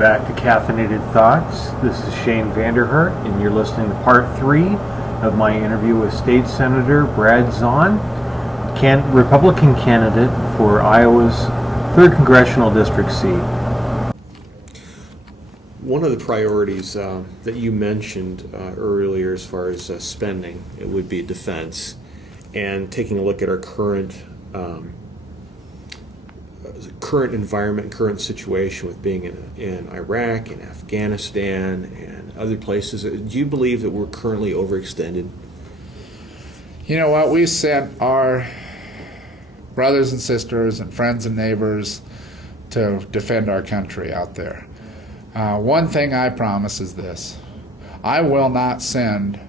back to Caffeinated Thoughts. This is Shane Vanderhurt, and you're listening to part 3 of my interview with State Senator Brad Zaun, Republican candidate for Iowa's 3rd Congressional District seat. One of the priorities that you mentioned earlier as far as spending, it would be defense, and taking a look at our current environment, current situation with being in Iraq and Afghanistan and other places. Do you believe that we're currently overextended? You know what? We sent our brothers and sisters and friends and neighbors to defend our country out there. One thing I promise is this: I will not send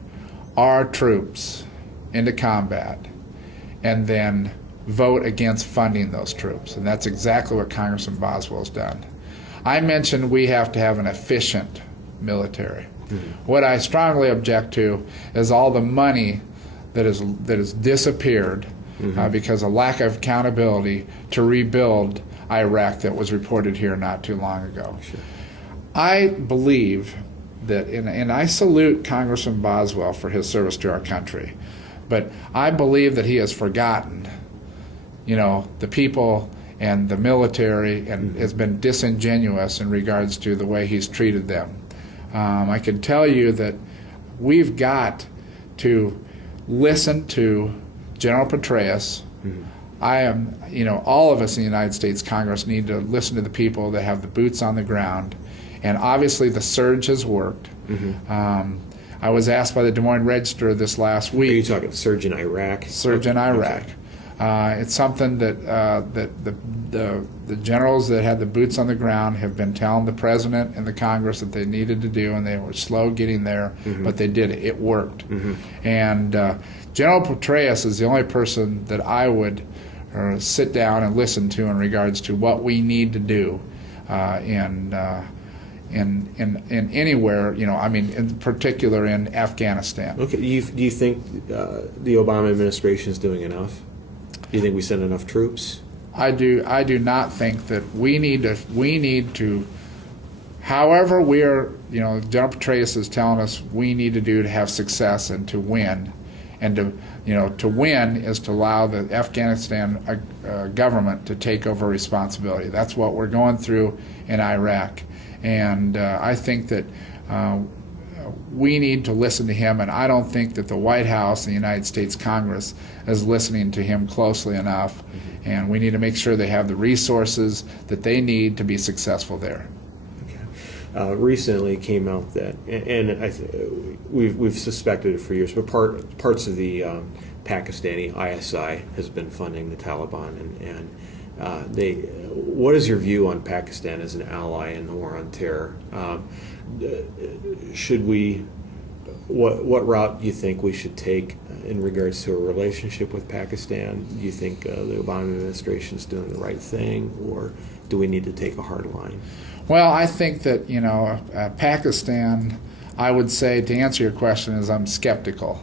our troops into combat and then vote against funding those troops. And that's exactly what Congressman Boswell's done. I mentioned we have to have an efficient military. What I strongly object to is all the money that has disappeared because of lack of accountability to rebuild Iraq that was reported here not too long ago. Sure. I believe that, and I salute Congressman Boswell for his service to our country, but I believe that he has forgotten, the people and the military, and has been disingenuous in regards to the way he's treated them. I can tell you that we've got to listen to General Petraeus. All of us in the United States Congress need to listen to the people that have the boots on the ground. And obviously the surge has worked. I was asked by the Des Moines Register this last week. Are you talking surge in Iraq? Surge in Iraq. Okay. It's something that the generals that had the boots on the ground have been telling the president and the Congress that they needed to do, and they were slow getting there, but they did it. It worked. And General Petraeus is the only person that I would sit down and listen to in regards to what we need to do in anywhere, in particular in Afghanistan. Okay. Do you think the Obama administration is doing enough? Do you think we send enough troops? I do not think that we need to. However, General Petraeus is telling us we need to do to have success and to win, and to win is to allow the Afghanistan government to take over responsibility. That's what we're going through in Iraq. And I think that we need to listen to him, and I don't think that the White House and the United States Congress is listening to him closely enough, and we need to make sure they have the resources that they need to be successful there. Okay. Recently it came out that, and we've suspected it for years, but parts of the Pakistani ISI has been funding the Taliban, and what is your view on Pakistan as an ally in the war on terror? What route do you think we should take in regards to a relationship with Pakistan? Do you think the Obama administration is doing the right thing, or do we need to take a hard line? Well, I think that Pakistan, I would say, to answer your question, is I'm skeptical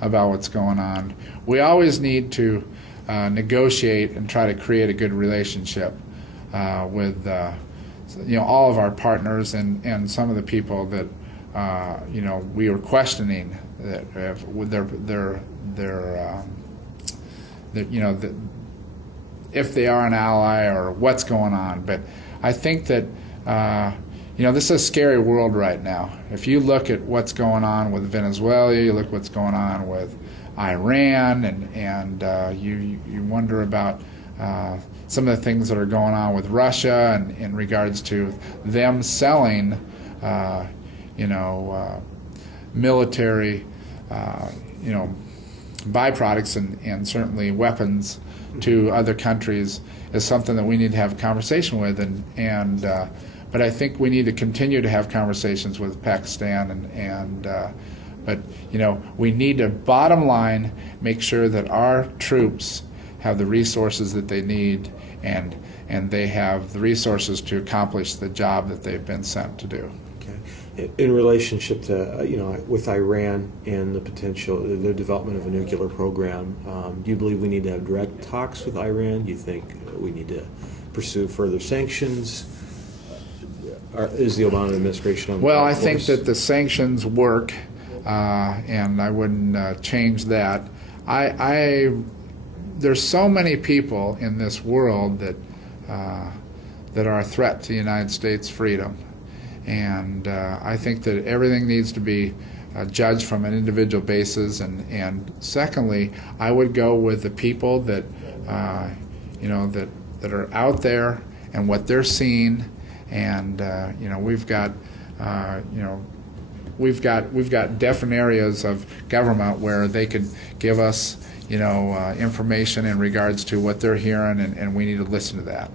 about what's going on. We always need to negotiate and try to create a good relationship with all of our partners and some of the people that we are questioning that with their if they are an ally or what's going on. But I think that this is a scary world right now. If you look at what's going on with Venezuela, you look what's going on with Iran, and you wonder about some of the things that are going on with Russia and in regards to them selling, military, byproducts and certainly weapons to other countries is something that we need to have a conversation with, but I think we need to continue to have conversations with Pakistan but we need to, bottom line, make sure that our troops have the resources that they need and they have the resources to accomplish the job that they've been sent to do. Okay. In relationship to with Iran and the development of a nuclear program, do you believe we need to have direct talks with Iran? Do you think we need to pursue further sanctions? is the Obama administration on? Well, on I think course? that the sanctions work, and I wouldn't change that. There's so many people in this world that are a threat to the United States' freedom, and I think that everything needs to be judged from an individual basis. And secondly, I would go with the people that that are out there and what they're seeing. And we've got different areas of government where they could give us information in regards to what they're hearing, and we need to listen to that.